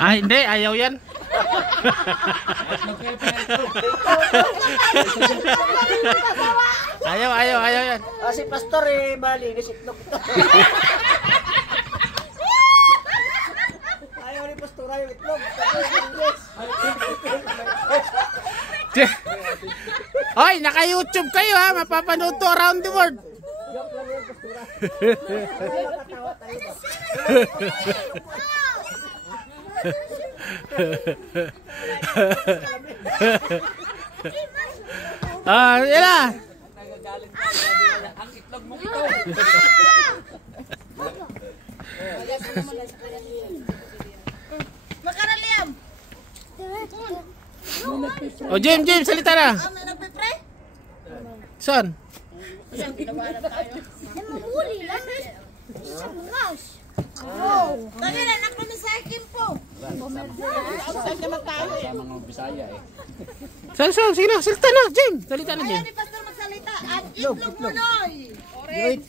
Ah, hindi. Ayaw yan. Ayaw yan. Si Pastor eh, malinis itlog. Ayaw ni Pastor yung itlog. Hoy, naka-YouTube kayo ha. Mapapanood to around the world. Yan na. Ang itlog mo ito. Makaraliam. O, Jim, salita na. May nagpipre? Saan? Tangin na, nakami sa akin po. Saan naman tayo eh. Saan? Sige na, salita na, Jim. Salita na, Jim. Ayaw ni Pastor magsalita. Ang itlog mo noy. Orange.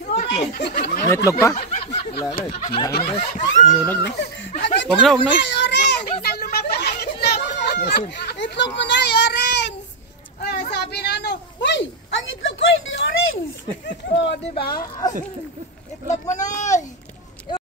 May itlog pa? Wala na. Nunog na. Huwag na. Orange. Nang lumabas ang itlog. Itlog mo na, orange. Sabi na ano, uy, ang itlog ko hindi orange. Oh, di ba?